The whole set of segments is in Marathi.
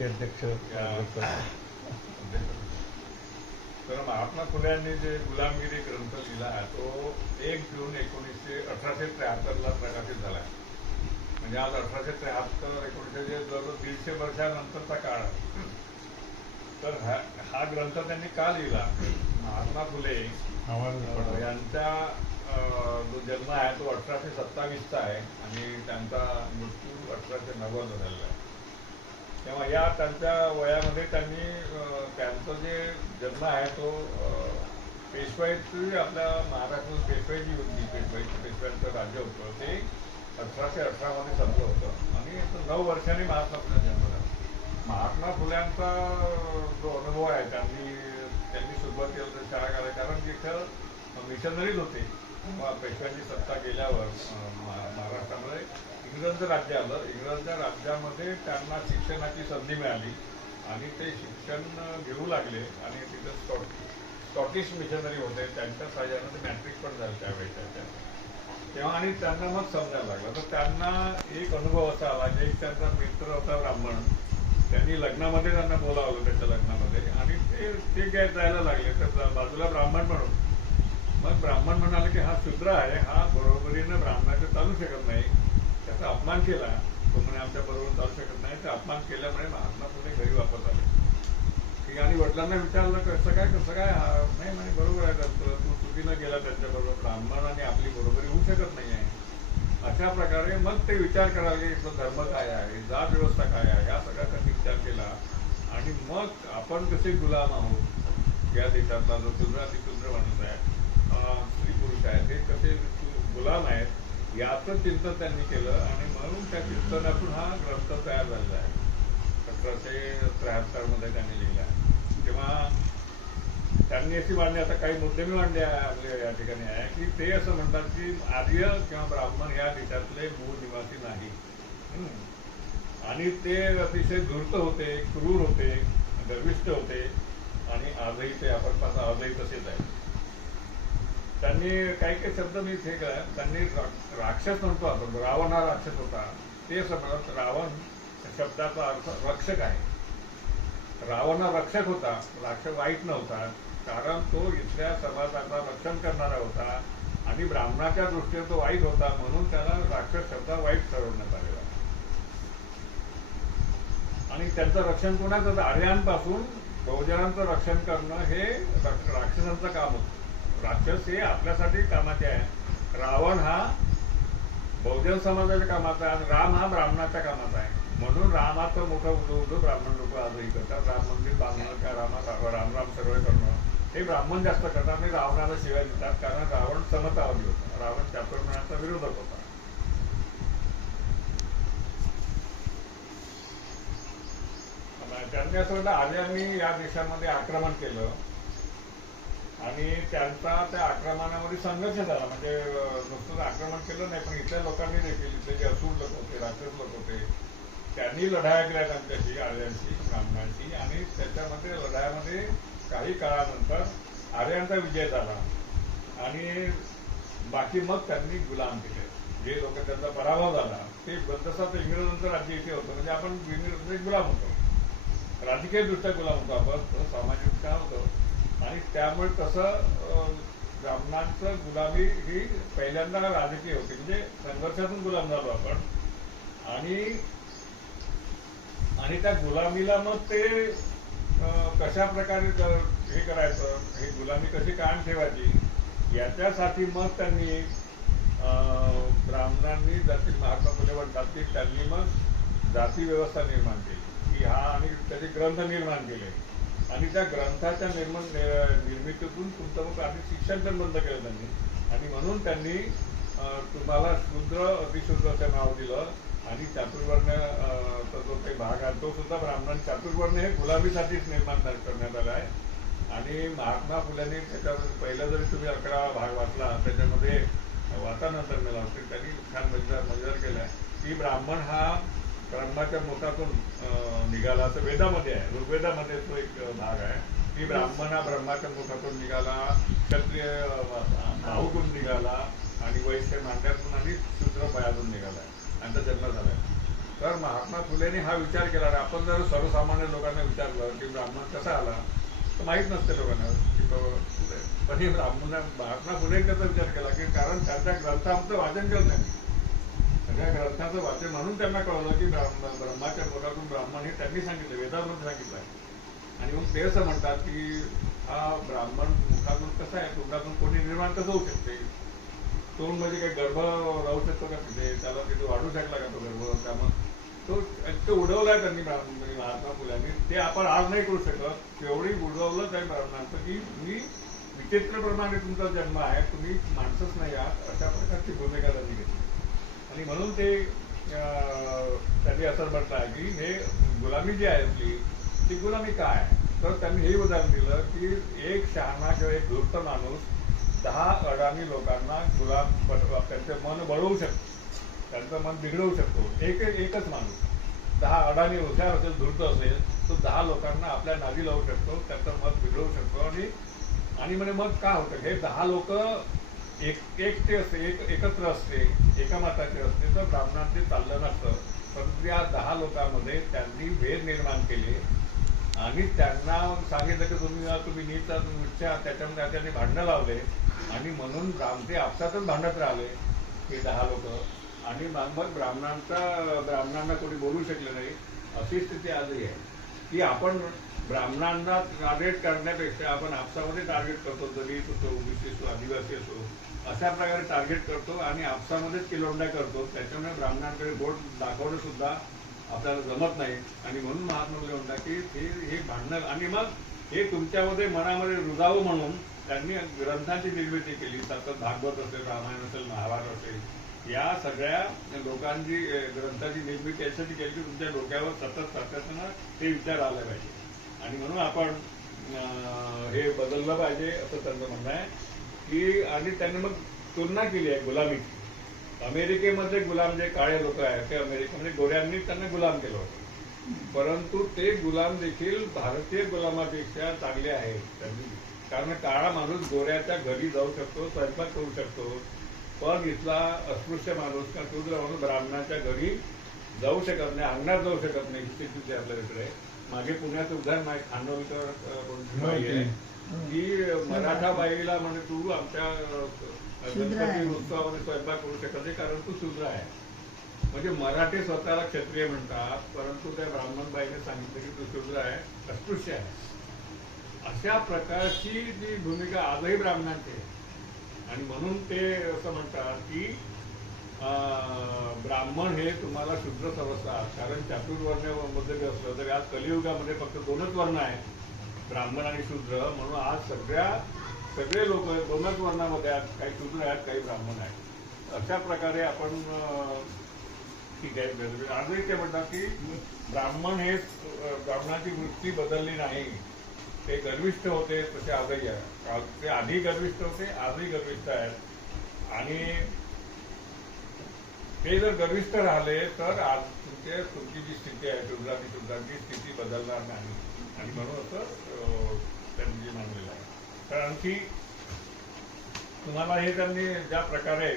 राष्ट्रीय अध्यक्ष तर महात्मा फुले यांनी जे गुलामगिरी ग्रंथ लिहिला आहे तो एक जून एकोणीसशे अठराशे त्र्याहत्तरला प्रकाशित झाला आहे. म्हणजे आज अठराशे त्र्याहत्तर एकोणीसशे जे जवळजवळ दीडशे वर्षानंतरचा काळ आहे. तर हा हा ग्रंथ त्यांनी का लिहिला? महात्मा फुले यांचा जो जन्म आहे तो अठराशे सत्तावीसचा आहे आणि त्यांचा मृत्यू अठराशे नव्वद झालेला आहे. तेव्हा या त्यांच्या वयामध्ये त्यांनी त्यांचं जे जन्म आहे तो पेशवाईची आपल्या महाराष्ट्रात पेशवाई जी होती पेशवाईची पेशवाईचं राज्य होतं ते अठराशे अठरामध्ये संपलं होतं. आणि नऊ वर्षांनी महात्मा फुले जन्म झाला महात्मा फुल्यांचा जो अनुभव आहे त्यांनी त्यांनी सुरुवातीला तर शाळा काढल्या कारण तिथं मिशनरीज होते. पेशव्यांची सत्ता गेल्यावर महा- महाराष्ट्रामध्ये इंग्रज राज्य आलं इंग्रजच्या राज्यामध्ये त्यांना शिक्षणाची संधी मिळाली आणि ते शिक्षण घेऊ लागले आणि तिथं स्कॉट स्कॉटिश मिशनरी होते. त्यांच्या साह्यानं ते मॅट्रिक पण झाले त्यावेळी त्यांच्या. तेव्हा आणि त्यांना मग समजायला लागलं. तर त्यांना एक अनुभव असा आला की एक त्यांचा मित्र होता ब्राह्मण त्यांनी लग्नामध्ये त्यांना बोलावलं त्याच्या लग्नामध्ये आणि ते ते काय जायला लागले. तर बाजूला ब्राह्मण म्हणून. मग ब्राह्मण म्हणाले की हा शूद्र आहे हा बरोबरीनं ब्राह्मणाचं चालू शकत नाही. त्याचा अपमान केला तो म्हणे आमच्या बरोबर चालू शकत नाही. ते अपमान केल्यामुळे महात्मा फुले घरी वापस आले. ठीक आणि वडिलांना विचारलं कसं काय कसं काय नाही म्हणे बरोबर आहे तर तू चुकीनं गेला त्यांच्याबरोबर ब्राह्मण आणि आपली बरोबरी होऊ शकत नाही आहे. अशा प्रकारे मग ते विचार करायला लागले इथलं धर्म काय आहे? जात व्यवस्था काय आहे? या सगळ्या त्यांनी विचार केला. आणि मग आपण कसे गुलाम आहोत? या देशातला जो शूद्र अतिशूद्र माणूस आहे स्त्री पुरुष आहेत ते कसे गुलाम आहेत? याचं चिंतन त्यांनी केलं आणि म्हणून त्या चिंतनातून हा ग्रंथ तयार झालेला आहे. सतराशे त्र्याहत्तरमध्ये त्यांनी लिहिला आहे. तेव्हा त्यांनी अशी मांडणी आता काही मुद्दे मी मांडले आहे आपल्या या ठिकाणी आहे की ते असं म्हणतात की आर्य किंवा ब्राह्मण या देशातले मूळ निवासी नाही. आणि ते अतिशय धूर्त होते क्रूर होते गर्विष्ठ होते आणि आजही ते आपण पाहता आजही तसेच आहे त्यांनी काही काही शब्द मी हे काय त्यांनी राक्षस म्हणतो आपण रावण हा राक्षस होता. ते समजत रावण शब्दाचा अर्थ रक्षक आहे. रावण हा रक्षक होता राक्षस वाईट नव्हता. कारण तो इथल्या समाजाचा रक्षण करणारा होता आणि ब्राह्मणाच्या दृष्टीने तो वाईट होता म्हणून त्याला राक्षस शब्द वाईट ठरवण्यात आलेला आणि त्यांचं रक्षण कोणाचं आर्यांपासून बहुजनांचं रक्षण करणं हे राक्षसांचं काम होतं. राक्षस हे आपल्यासाठी कामाचे आहे. रावण हा बहुजन समाजाच्या कामाचा आहे आणि राम हा ब्राह्मणाच्या कामाचा आहे. म्हणून रामाचं मोठं उद्योग ब्राह्मण लोक आजही करतात. राम मंदिर बांधणं का रामा राम राम सर्व करणं हे ब्राह्मण जास्त करतात आणि रावणाला शिवाय देतात. कारण रावण समतावादी होता. रावण चातुर्मानाचा विरोधक होता. त्यांनी असं म्हटलं आर्यांनी या देशामध्ये आक्रमण केलं. आणि त्यांचा त्या आक्रमणामध्ये संघर्ष झाला. म्हणजे नुसतं आक्रमण केलं नाही पण इथल्या लोकांनी देखील इथले जे असूर लोक होते राक्षस लोक होते त्यांनी लढाया केल्या त्यांच्याशी आर्यांशी ब्राह्मणांशी. आणि त्याच्यामध्ये लढायामध्ये काही काळानंतर आर्यांचा विजय झाला. आणि बाकी मग त्यांनी गुलाम केले. जे लोक त्यांचा पराभव झाला ते जसं इंग्रजांचं राज्य इथे होतं. म्हणजे आपण इंग्रजांचे गुलाम होतो. राजकीयदृष्ट्या गुलाम होतो आपण सामाजिक काय होतं. आणि त्यामुळे कसं ब्राह्मणांचं गुलामी ही पहिल्यांदा राजकीय होती. म्हणजे संघर्षातून गुलाम झालो आपण. आणि आणि त्या गुलामीला मग ते कशा प्रकारे हे करायचं हे गुलामी कशी कायम ठेवायची याच्यासाठी मग त्यांनी अं, ब्राह्मणांनी जाती महात्मा फुले म्हणतात की त्यांनी मग जाती व्यवस्था निर्माण केली. की हा आणि त्याचे ग्रंथ निर्माण केले. आणि त्या ग्रंथाच्या निर्माण निर्मितीतून तुमचं मग आम्ही शिक्षण पण बंद केलं त्यांनी. आणि म्हणून त्यांनी तुम्हाला शूद्र अतिशूद्र असं नाव दिलं. आणि चातुर्वर्णचा जो काही भाग आहे तो सुद्धा ब्राह्मण चातुर्वर्ण हे गुलाबीसाठीच निर्माण करण्यात आला आहे. आणि महात्मा फुल्यांनी त्याच्यामध्ये पहिला जरी तुम्ही अकरा भाग वाचला त्याच्यामध्ये वातानंतर मला वाटतं त्यांनी छान मजेदार मजेदार केला की ब्राह्मण हा ब्रह्माच्या पोटातून निघाला. असं वेदामध्ये आहे. ऋग्वेदामध्ये तो एक भाग आहे. की ब्राह्मण हा ब्रह्माच्या पोटातून निघाला क्षत्रिय अं, भाऊतून निघाला आणि वैश्य मांड्यातून आणि शूद्र पायातून निघाला त्यांचा जन्म झालाय तर महात्मा फुलेंनी हा विचार केला. आणि आपण जर सर्वसामान्य लोकांना विचारलं की ब्राह्मण कसा आला तर माहीत नसते लोकांना की तो पण हे ब्राह्मण महात्मा फुले त्याचा विचार केला की कारण त्यांच्या ग्रंथांचं वाचन केलं नाही सगळ्या ग्रंथाचं वाचन म्हणून त्यांना कळलं की ब्रह्माच्या पोटातून ब्राह्मण हे त्यांनी सांगितलं वेदामध्ये सांगितलं आहे. आणि मग ते असं म्हणतात की हा ब्राह्मण मुखातून कसा आहे तोंडातून कोणी निर्माण कसं होऊ शकते? तोंड म्हणजे काही गर्भ राहू शकतो का तिथे? त्याला तिथे वाढू शकला का तो गर्भ? त्यामुळे तो ते उडवलाय त्यांनी ब्राह्मण म्हणजे महात्मा फुल्यांनी. ते आपण आज नाही करू शकत. तेवढी उडवलंच आहे ब्राह्मणांचं की मी विचित्रप्रमाणे तुमचा जन्म आहे तुम्ही माणसंच नाही आहात. अशा प्रकारची भूमिका त्यांनी घेतली. आणि म्हणून ते त्यांनी असं म्हटलं आहे की हे गुलामी जी आहे आपली ती गुलामी काय आहे? तर त्यांनी हे उदाहरण दिलं की एक शहाणा किंवा एक धूर्त माणूस दहा अडाणी लोकांना गुलाम त्यांचं मन बळवू शकतो. त्यांचं मन बिघडवू शकतो. एक एकच माणूस. दहा अडाणी हुशार असेल धूर्त असेल तो दहा लोकांना आपल्या नादी लावू शकतो त्यांचं मत बिघडवू शकतो. आणि आणि म्हणजे मग काय होतं? हे दहा लोक एक एकटे असते एक एकत्र असते एका मताचे असते तर ब्राह्मणांचे चाललं नसतं. परंतु या दहा लोकांमध्ये त्यांनी भेद निर्माण केले. आणि त्यांना सांगितलं की तुम्ही तुम्ही नीचा तुम्ही त्याच्यामध्ये त्यांनी भांडणं लावले. आणि म्हणून ब्राह्म ते आपसातच भांडत राहिले हे दहा लोक. आणि मग मग ब्राह्मणांचा ब्राह्मणांना कोणी बोलू शकले नाही. अशी स्थिती आजही आहे. की आपण ब्राह्मणांना टार्गेट करण्यापेक्षा आपण आपसामध्ये टार्गेट करतो. दलित असो ओबीसी असो आदिवासी असो अशा प्रकारे टार्गेट करतो आणि आपसामध्येच किलोंड्या करतो. त्याच्यामुळे ब्राह्मणांकडे बोट दाखवणं सुद्धा आपल्याला जमत नाही. आणि म्हणून महात्मा फुले म्हणतात की हे हे भांडणं आणि मग हे तुमच्यामध्ये मनामध्ये रुजावं म्हणून त्यांनी ग्रंथांची निर्मिती केली. सतत भागवत असेल रामायण असेल महाभारत असेल या सगळ्या लोकांची ग्रंथाची निर्मिती यासाठी केली की तुमच्या डोक्यावर सतत सातत्यानं ते विचार आले पाहिजे. आणि म्हणून आपण हे बदललं पाहिजे असं त्यांचं म्हणणं आहे. की आणि त्यांनी मग तुलना केली आहे गुलामीची. अमेरिकेमध्ये गुलाम जे काळे लोक आहेत ते अमेरिकेमध्ये गोऱ्यांनी त्यांना गुलाम केलं होतं. परंतु ते गुलाम देखील भारतीय गुलामापेक्षा चांगले आहेत. कारण काळा माणूस गोऱ्याच्या घरी जाऊ शकतो स्वयंपाक करू शकतो. पण इथला अस्पृश्य माणूस किंवा शूद्र माणूस ब्राह्मणाच्या घरी जाऊ शकत नाही अंगणात जाऊ शकत नाही. स्थिती आपल्याकडे. मागे पुण्याचं उदाहरण आहे खांडोलकर की मराठा बाईला म्हणजे तू आमच्या आहे. गणपती उत्सवामध्ये स्वयंपाक करू शकत नाही कारण तू शूद्र आहे. म्हणजे मराठी स्वतःला क्षत्रिय म्हणतात परंतु त्या ब्राह्मण बाईने सांगितलं की तू शूद्र आहे अस्पृश्य आहे. अशा प्रकारची जी भूमिका आजही ब्राह्मणांची आहे. आणि म्हणून ते असं म्हणतात की ब्राह्मण हे तुम्हाला शूद्र समजतात कारण चातुर्वर्ण्यामध्ये जरी असलं तरी आज कलियुगामध्ये फक्त दोनच वर्ण आहेत. ब्राह्मण आणि शूद्र म्हणून आज सगळ्या सगळे लोक दोनच वर्णामध्ये आहेत काही शूद्र आहेत काही ब्राह्मण आहेत. अशा प्रकारे आपण ठीक आहे म्हणजे आजही ते म्हणतात की ब्राह्मण हे ब्राह्मणाची वृत्ती बदलली नाही. ते गर्विष्ठ होते तसे आजही आहे. ते आधी गर्विष्ठ होते आजही गर्विष्ठ आहेत. आणि ते जर गर्विष्ठ राहिले तर आज तुमचे तुमची जी स्थिती आहे शूद्राची शूद्राची स्थिती बदलणार नाही. आणि म्हणून असं त्यांनी मांडलेलं आहे कारण की तुम्हाला हे त्यांनी ज्या प्रकारे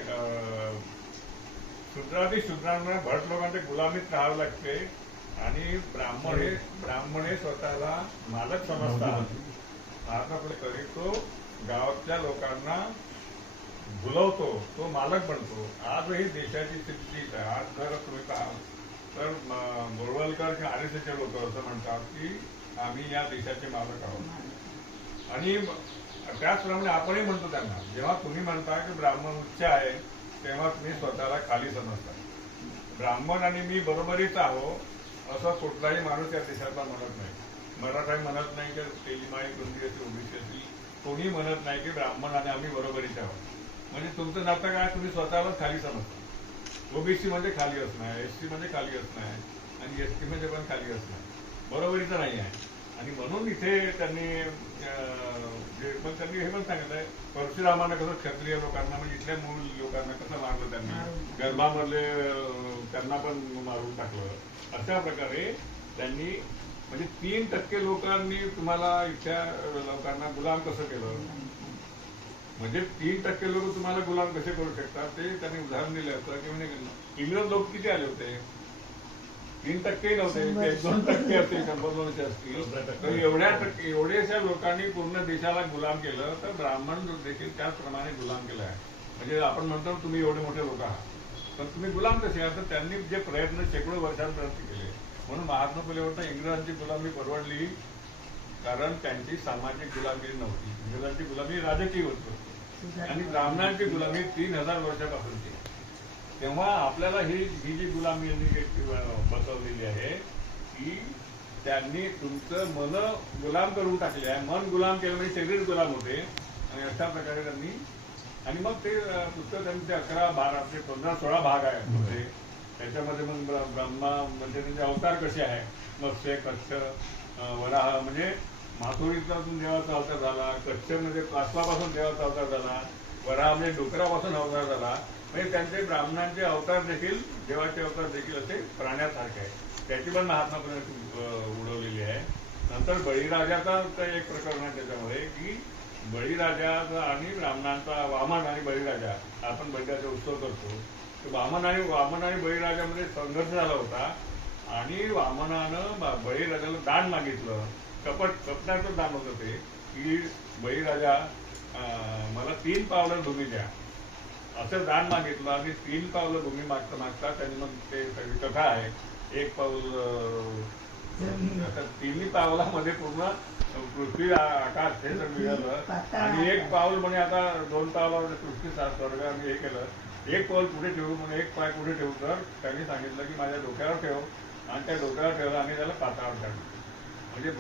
शूद्रादी शूद्राती शूद्रांना भट लोकांच्या गुलामीत राहावं लागते आणि ब्राह्मण हे ब्राह्मण हे स्वतःला मालक समजतात. महात्मा फुले करी तो गावातल्या लोकांना भुलवतो तो मालक बनतो. आजही देशाची स्थिती आज जर तुम्ही पाहाल तर बोरवलकर किंवा आरएसएसचे लोक असं म्हणतात की आम्ही या देशाचे मालक आहोत. आणि त्याचप्रमाणे आपणही म्हणतो त्यांना जेव्हा तुम्ही म्हणता की ब्राह्मण उच्च आहे तेव्हा तुम्ही स्वतःला खाली समजता. ब्राह्मण आणि मी बरोबरीच आहो असा कुठलाही माणूस या देशातला म्हणत नाही. मराठा म्हणत नाही की तेलीमाई गुंडी असेल ओबीसी असेल कोणी म्हणत नाही की ब्राह्मण आणि आम्ही बरोबरीच आहोत. म्हणजे तुमचं नातं काय? तुम्ही स्वतःला खाली समजता. ओबीसी म्हणजे खाली असणार एस टी म्हणजे खाली असणार आणि एस टी म्हणजे पण खाली असणार बरोबरीचं नाही आहे आणि म्हणून इथे त्यांनी जे पण त्यांनी हे पण सांगितलंय परशुरामानं कसं क्षत्रिय लोकांना म्हणजे इथल्या मूळ लोकांना कसं मारलं त्यांनी? गर्भामधले त्यांना पण मारून टाकलं. अशा प्रकारे त्यांनी म्हणजे तीन टक्के लोकांनी तुम्हाला इथल्या लोकांना गुलाम कसं केलं? म्हणजे तीन टक्के लोक तुम्हाला गुलाम कसे करू शकतात? ते त्यांनी उदाहरण दिलं होतं की म्हणजे इंग्रज लोक किती आले होते? तीन टक्के नव्हते एक दोन टक्के असतील शंभर दोनशे असतील. तर एवढ्या टक्के एवढ्याशा लोकांनी पूर्ण देशाला गुलाम केलं तर ब्राह्मण देखील त्याचप्रमाणे गुलाम केला आहे. म्हणजे आपण म्हणतो तुम्ही एवढे मोठे लोक आहात. पण तुम्ही गुलाम कसे आहात? तर त्यांनी जे प्रयत्न शेकडो वर्षांपर्यंत केले. म्हणून महात्मा फुले म्हणतात इंग्रजांची गुलामी परवडली कारण त्यांची सामाजिक गुलामी नव्हती. इंग्रजांची गुलामी राजकीय होती. आणि ब्राह्मणांची गुलामी तीन हजार वर्षापासूनची. तेव्हा आपल्याला ही ही जी गुलामी यांनी बसवलेली आहे की त्यांनी तुमचं मन गुलाम करून टाकले आहे. मन गुलाम केलं म्हणजे शरीर गुलाम होते. आणि अशा प्रकारे त्यांनी आणि मग ते पुस्तक त्यांचे अकरा बारा ते पंधरा सोळा भाग आहे होते त्याच्यामध्ये मग ब्रह्मा म्हणजे त्यांचे अवतार कसे आहे? मत्स्य कच्छ वराह म्हणजे माथुरीतून देवाचा अवतार झाला. कच्छ म्हणजे कासवापासून देवाचा अवतार झाला. वरा म्हणजे डुकरापासून अवतार झाला. म्हणजे त्यांचे ब्राह्मणांचे अवतार देखील देवाचे अवतार देखील असे प्राण्यासारखे आहे त्याची पण महात्मापर्यंत उडवलेली आहे. नंतर बळीराजाचा तर एक प्रकरण आहे त्याच्यामध्ये की बळीराजाचा आणि ब्राह्मणांचा वामन आणि बळीराजा आपण बळीराजा उत्सव करतो. तर वामन आणि वामन आणि बळीराजामध्ये संघर्ष झाला होता. आणि वामनानं बळीराजाला दान मागितलं. कपट कपटाचं दान होतं ते की बळीराजा मला तीन पावलं भूमी द्या. असं दान मागितलं आणि तीन पावलं भूमी मागता मागता त्यांनी मग ते सगळी कथा आहे. एक पाऊल आता तिन्ही पावलामध्ये पूर्ण पृथ्वी आकाश हे सगळं मिळालं. आणि एक पाऊल म्हणे आता दोन पावलावर पृथ्वी सा- स्वर्ग आम्ही हे केलं. एक पाऊल पुढे ठेवू म्हणे एक पाय पुढे ठेवू तर त्यांनी सांगितलं की माझ्या डोक्यावर ठेव. आणि त्या डोक्यावर ठेवलं आणि त्याला पाताळात काढलं म्हणजे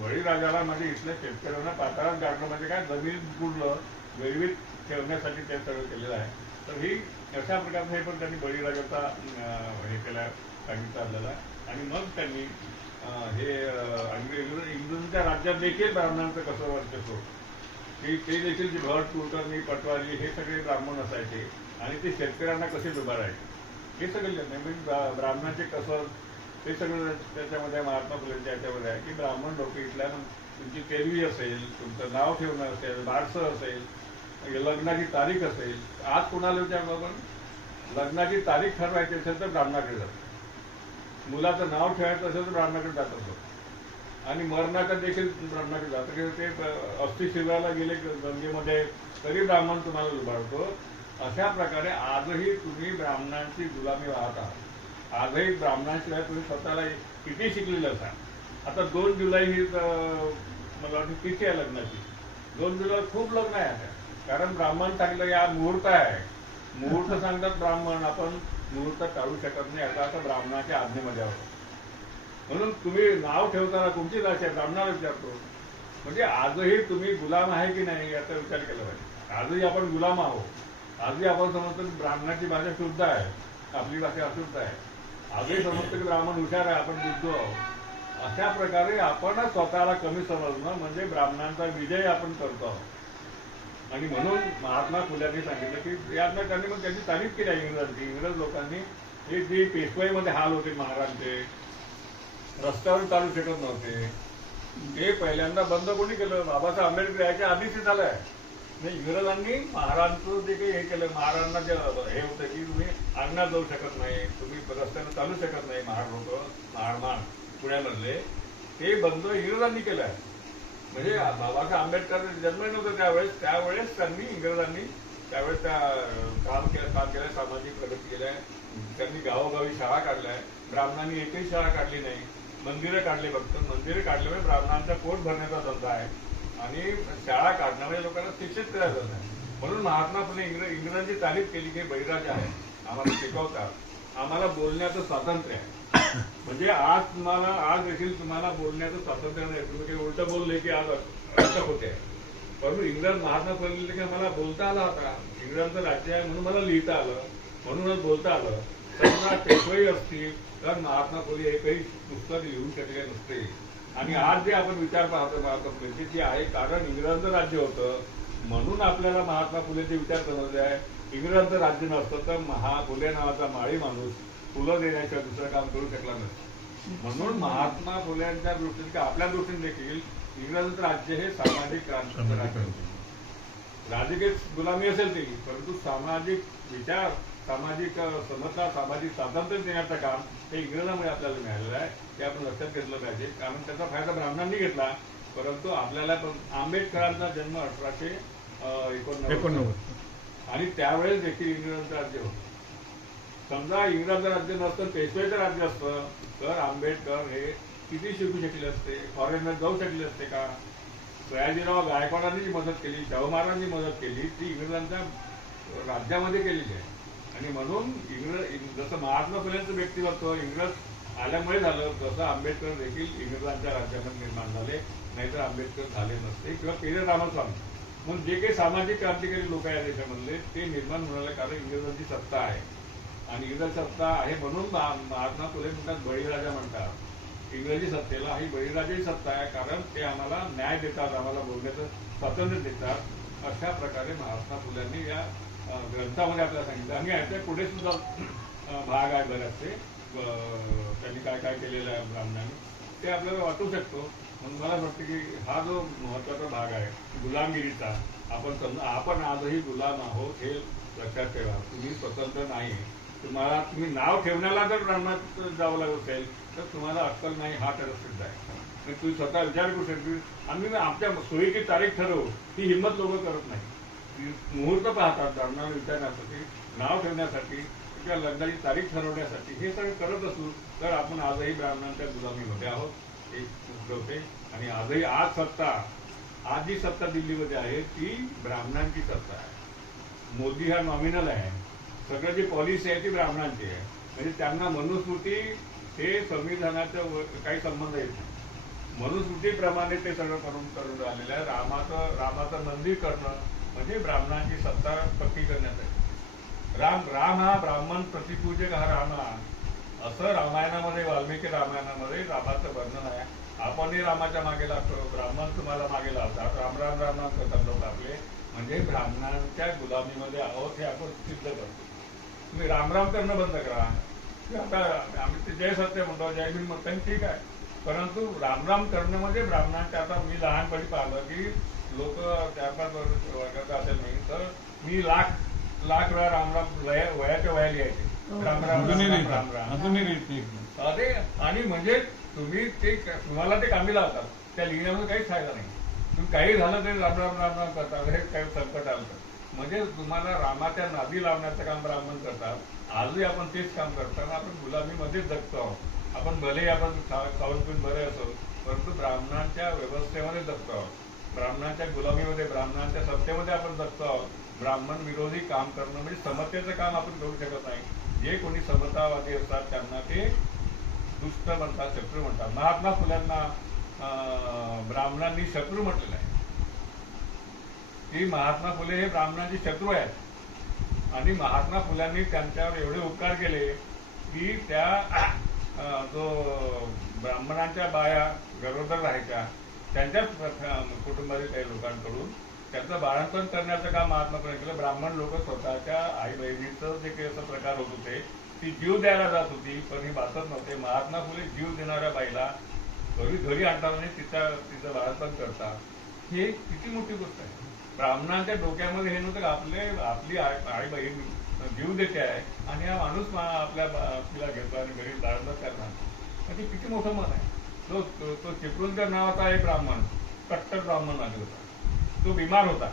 बळीराजाला म्हणजे इथल्या शेतकऱ्यांना पाताळात गाडलं म्हणजे काय? जमीन बुडलं गरिबीत ठेवण्यासाठी ते सगळं केलेलं आहे. तर ही अशा प्रकारचं हे पण त्यांनी बळीराजाचा हे केला सांगितलं आपल्याला आणि मग त्यांनी हे इंग्रज इंग्रजांच्या राज्यात देखील ब्राह्मणांचं कसं वर्चस्व? की ते देखील जे भट कुलकर्णी पटवारी हे सगळे ब्राह्मण असायचे आणि ते शेतकऱ्यांना कसे दुभारायचे हे सगळे म्हणजे ब्रा- ब्राह्मणाचे कसं ते सगळं त्याच्यामध्ये महात्मा फुलेंच्या याच्यामध्ये आहे की ब्राह्मण लोक इथल्या तुमची तेलवी असेल तुमचं नाव ठेवणं असेल बारसं असेल म्हणजे लग्नाची तारीख असेल आज कोणाला विचारलं आपण? लग्नाची तारीख ठरवायची असेल तर ब्राह्मणाकडे जातो मुलाचं नाव ठेवायचं असेल तर ब्राह्मणाकडे जात असतो आणि मरणाचं देखील ब्राह्मणाकडे जातं की ते अस्थि शिबिराला गेले गंगेमध्ये तरी ब्राह्मण तुम्हाला लुबाडतो. अशा प्रकारे आजही तुम्ही ब्राह्मणांची गुलामी वाहत आहात. आजही ब्राह्मणांशिवाय तुम्ही स्वतःला किती शिकलेले असाल? आता दोन जुलै ही मला वाटतं तिथी आहे लग्नाची. दोन जुलै खूप लग्न आहे आता. कारण ब्राह्मण सांगितलं या मुहूर्त आहे. मुहूर्त सांगतात ब्राह्मण आपण मुहूर्त काढू शकत नाही. आता आता ब्राह्मणाच्या आज्ञेमध्ये आहोत. म्हणून तुम्ही नाव ठेवताना तुमची राशी आहे. ब्राह्मणाला विचारतो. म्हणजे आजही तुम्ही गुलाम आहे की नाही याचा विचार केला पाहिजे. आजही आपण गुलाम आहोत. आजही आपण समजतो की ब्राह्मणाची भाषा शुद्ध आहे. आपली भाषा अशुद्ध आहे. आजही समजतो की ब्राह्मण हुशार आहे आपण बुद्धू आहोत. अशा प्रकारे आपणच स्वतःला कमी समजणं म्हणजे ब्राह्मणांचा विजय आपण करतो आहोत. आणि म्हणून महात्मा फुल्यांनी सांगितलं की यातनं त्यांनी मग त्यांची तारीफ केली आहे इंग्रजांची. इंग्रज लोकांनी हे जे पेशवाईमध्ये हाल होते महाराजांचे रस्त्यावर चालू शकत नव्हते. ते पहिल्यांदा बंद कोणी केलं? बाबासाहेब आंबेडकर याच्या आधीच झालं आहे नाही इंग्रजांनी महाराजांचं जे काही हे केलं महाराजांना जे हे होतं की तुम्ही अंगणात जाऊ शकत नाही तुम्ही रस्त्यानं चालू शकत नाही महार लोक महारमान पुण्यामधले. ते बंद इंग्रजांनी केलं आहे. म्हणजे बाबासाहेब आंबेडकर जन्म नव्हतं त्यावेळेस त्यावेळेस त्यांनी इंग्रजांनी त्यावेळेस त्या काम केलं काम केलं सामाजिक प्रगती केल्या. त्यांनी गावोगावी शाळा काढल्या. ब्राह्मणांनी एकही शाळा काढली नाही. मंदिरं काढली फक्त. मंदिरं काढल्यामुळे ब्राह्मणांचा पोट भरण्याचा धंदा आहे. आणि शाळा काढणाऱ्या लोकांना शिक्षित केल्या नाही. म्हणून महात्मा फुले इंग्रज इंग्रजांची तारीफ केली की बळीराज आहे. आम्हाला शिकवतात. आम्हाला बोलण्याचं स्वातंत्र्य आहे. म्हणजे आज तुम्हाला आज देखील तुम्हाला बोलण्याचं स्वातंत्र्य नाही. तुम्ही काही उलट बोलले की आज अटक होते परंतु इंग्रज महात्मा फुले की मला बोलता आला होता. इंग्रजांचं राज्य आहे म्हणून मला लिहिता आलं. म्हणूनच बोलता आलं. तर टेकवाई असतील तर महात्मा फुले एकही पुस्तक लिहू शकले नसते. आणि आज जे आपण विचार पाहतो महात्मा फुलेचे जे आहे कारण इंग्रजांचं राज्य होतं म्हणून आपल्याला महात्मा फुलेचे विचार समजले आहे. इंग्रजांचं राज्य नसतं तर महा फुले नावाचा माळी माणूस फुलं देण्याशिवाय दुसरं काम करू शकला नसतं म्हणून महात्मा फुल्यांच्या दृष्टीने किंवा आपल्या दृष्टीने देखील इंग्रजांचं राज्य हे सामाजिक क्रांतीचं राज्य होतं. राजकीय गुलामी असेल ती परंतु सामाजिक विचार सामाजिक समता सामाजिक स्वातंत्र्य देण्याचं काम हे इंग्रजांमुळे आपल्याला मिळालेलं आहे. ते आपण लक्षात घेतलं पाहिजे. कारण त्याचा फायदा ब्राह्मणांनी घेतला. परंतु आपल्याला आंबेडकरांचा जन्म अठराशे एकोणनव्वद. आणि त्यावेळेस देखील इंग्रजांचं राज्य होतं. समजा इंग्रजांचं राज्य नसतं पेशवाईचं राज्य असतं तर आंबेडकर हे किती शिकू शकले असते? फॉरेनर जाऊ शकले असते का? सयाजीराव गायकवाडांनी जी मदत केली शाहू महाराजांनी मदत केली ती इंग्रजांच्या राज्यामध्ये केलेली आहे. आणि म्हणून इंग्रज जसं महात्मा फुलेंचं व्यक्तिमत्व इंग्रज आल्यामुळे झालं तसं आंबेडकर देखील इंग्रजांच्या राज्यामध्ये निर्माण झाले नाहीतर आंबेडकर झाले नसते किंवा पेरे रामस्वामी. म्हणून जे काही सामाजिक क्रांतिकारी लोक आहेत देशामधले ते निर्माण होण्याला कारण इंग्रजांची सत्ता आहे. आणि इंग्रज सत्ता आहे म्हणून महात्मा फुले म्हणतात बळीराजा म्हणतात. इंग्रजी सत्तेला ही बळीराजाची सत्ता आहे कारण ते आम्हाला न्याय देतात आम्हाला बोलण्याचं स्वातंत्र्य देतात अशा प्रकारे महात्मा फुल्यांनी या ग्रंथामध्ये आपल्याला सांगितलं. आणि याच्यापुढे सुद्धा भाग आहे बऱ्याचसे. त्यांनी काय काय केलेलं आहे ब्राह्मणांनी. ते आपल्याला वाटू शकतो. म्हणून मला वाटतं की हा जो महत्त्वाचा भाग आहे गुलामगिरीचा आपण समजा आपण आजही गुलाम आहोत हे लक्षात ठेवा. तुम्ही स्वतंत्र नाही तुम्हाला तुम्ही नाव ठेवण्याला जर ब्राह्मणात जावं लागत असेल तर तुम्हाला अक्कल नाही हा ठरत सिद्ध आहे तुम्ही स्वतः विचार करू शकतो आम्ही आमच्या सोयीची तारीख ठरवू ही हिंमत लोक करत नाही मुहूर्त पाहतात ब्राह्मणाला विचारण्यासाठी नाव ठेवण्यासाठी किंवा लग्नाची तारीख ठरवण्यासाठी हे सगळं करत असू तर आपण आजही ब्राह्मणांच्या गुलामीमध्ये आहोत. एक होते. आणि आजही आज सत्ता आज जी सत्ता दिल्लीमध्ये आहे ती ब्राह्मणांची सत्ता आहे. मोदी हा नॉमिनल आहे. सगळं जी पॉलिसी आहे ती ब्राह्मणांची आहे. म्हणजे त्यांना मनुस्मृती हे संविधानाचा काही संबंध येत नाही. मनुस्मृतीप्रमाणे ते सगळं करून करून राहिलेलं आहे. रामाचं रामाचं मंदिर करणं म्हणजे ब्राह्मणांची सत्ता पक्की करण्यात आली. राम राम हा ब्राह्मण प्रतिपूजक हा राम हा. असं रामायणामध्ये वाल्मिकी रामायणामध्ये रामाचं वर्णन आहे. आपणही रामाच्या मागे लागतो. ब्राह्मण तुम्हाला मागे लावतात. राम राम राम राम करतात लोक आपले. म्हणजे ब्राह्मणांच्या गुलामीमध्ये आहोत हे आपण सिद्ध करतो. तुम्ही राम राम करणं बंद करा. आता आम्ही ते जय सत्य म्हणतो जय भीम म्हणतो ठीक आहे. परंतु राम राम करणं म्हणजे ब्राह्मणांच्या आता मी लहानपणी पाहिलं की लोक चार वर्गाचा असेल मी तर मी लाख लाख वेळा राम राम वया- वयाच्या वया लिहायचे राम राम अजूनही राम लिहितात. राम राम. अजूनही लिहिते एकदम. अरे आणि म्हणजे तुम्ही ते तुम्हाला ते कामी लावतात. त्या लिहिण्यामध्ये काहीच फायदा नाही. तुम्ही काही झालं तरी राम राम राम राम करतात हे काही संकट आलं. म्हणजे तुम्हाला रामाच्या नादी लावण्याचं काम ब्राह्मण करतात. आजही आपण तेच काम करताना आपण गुलामीमध्येच जगतो आहोत. आपण भले आपण खाऊन पिऊन बरे असो परंतु ब्राह्मणांच्या व्यवस्थेमध्ये जगतो आहोत. ब्राह्मणांच्या गुलामीमध्ये ब्राह्मणांच्या सत्तेमध्ये आपण जगतो आहोत. ब्राह्मण विरोधी काम करणं म्हणजे समतेचं काम आपण करू शकत नाही. जे कोणी समतावादी असतात त्यांना ते दुष्ट म्हणतात शत्रू म्हणतात. महात्मा फुल्यांना ब्राह्मणांनी शत्रू म्हटलेलं आहे. की महात्मा फुले हे ब्राह्मणांचे शत्रू आहेत. आणि महात्मा फुल्यांनी त्यांच्यावर एवढे उपकार केले की त्या अं, जो ब्राह्मणांच्या बाया गरोदर राहायच्या त्यांच्याच कुटुंबातील काही लोकांकडून त्याचं बाळंतपण करण्याचं काम महात्माकडे केलं. ब्राह्मण लोक स्वतःच्या आई बहिणीचं जे काही असं प्रकार होत होते ती जीव द्यायला जात होती पण ही वाचत नव्हते. महात्मा फुले जीव देणाऱ्या बाईला घरी घरी आणतात आणि तिचा तिचं बाळंतपण करतात. ही किती मोठी गोष्ट आहे. ब्राह्मणांच्या डोक्यामध्ये हे नव्हतं आपले आपली आई आई बहीण जीव देते आहे आणि हा माणूस आपल्या बा- तिला घेतो आणि घरी बाळंतपण करणार म्हणजे किती मोठं मन आहे. तो तो- चिपळूणकर नावाचा एक ब्राह्मण कट्टर ब्राह्मण आले होता. तो बिमार होता.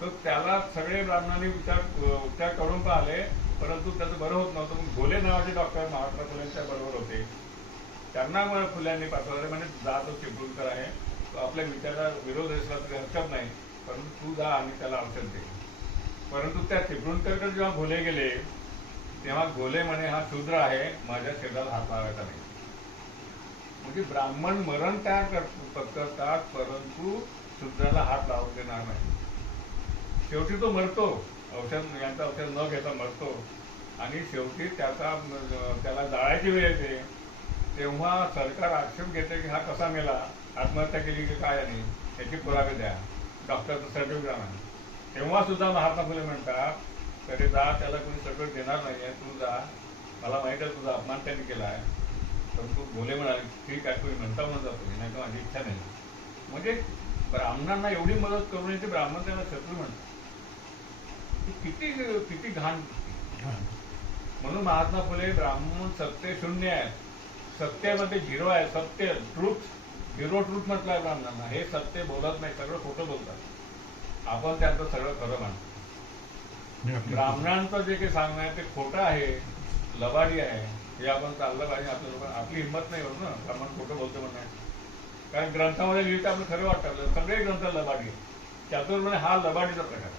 तर त्याला सगळे ब्राह्मणांनी विचार उपचार करून पाहिले परंतु त्याचं बरं होत नव्हतं. मग भोले नावाचे डॉक्टर महात्मा फुल्यांच्या बरोबर होते. त्यांना फुल्यांनी पाठवले. म्हणजे जा तो चिपळूणकर आहे. तो आपल्या विचाराला विरोध असला तरी हरकत नाही. परंतु तू जा आणि त्याला औषध दे. परंतु त्या चिपळूणकरकडे जेव्हा भोले गेले तेव्हा भोले म्हणे हा शूद्र आहे. माझ्या शरीराला हात लावायचा नाही. म्हणजे ब्राह्मण मरण तयार कर- करतात परंतु शूद्राला हात लावून देणार नाही. शेवटी तो मरतो. औषध यांचं औषध न घेता मरतो. आणि शेवटी त्याचा त्याला जाळायची वेळ येते. तेव्हा सरकार आक्षेप घेते की हा कसा मेला? आत्महत्या केली की काय आणि याची पुरावे द्या. डॉक्टरचं सर्टिफिकेट आणा तेव्हा सुद्धा महात्मा फुले म्हणतात तरी जा त्याला कोणी सर्टिफिकेट देणार नाही आहे तू जा. मला माहीत आहे तुझा अपमान त्यांनी केला आहे परंतु भोले म्हणाले ठीक आहे तुम्ही म्हणता म्हणून जातो नाही तर माझी इच्छा नाही. म्हणजे ब्राह्मणांना एवढी मदत करून ते ब्राह्मण त्यांना शत्रू म्हणतात. किती किती घाण म्हणून महात्मा फुले ब्राह्मण सत्य शून्य आहे. सत्यामध्ये झिरो आहे. सत्य ट्रूथ झिरो ट्रूथ म्हटलं आहे ब्राह्मणांना. हे सत्य बोलत नाही सगळं खोटं बोलतात. आपण त्यांचं सगळं खरं मानतो. ब्राह्मणांचं जे काही सांगणं आहे ते खोटं आहे लबाडी आहे. हे आपण चाललं पाहिजे आपल्या लोकांना आपली हिंमत नाही होत ना. ब्राह्मण खोटं बोलतो म्हणून कारण ग्रंथामध्ये लिहितं आपलं खरं वाटतं. आपल्याला सगळे ग्रंथ लबाडी आहे. चातुर्माने हा लबाडीचा प्रकार.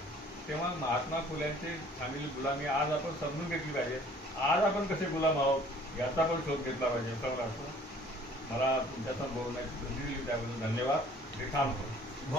तेव्हा महात्मा फुल्यांची सांगलेली गुलामी आज आपण समजून घेतली पाहिजे. आज आपण कसे गुलाम आहोत याचा पण शोध घेतला पाहिजे. असं मला वाटतं मला तुमच्यासमोर बोलण्याची संधी दिली. त्याबद्दल धन्यवाद. हे थांबतो.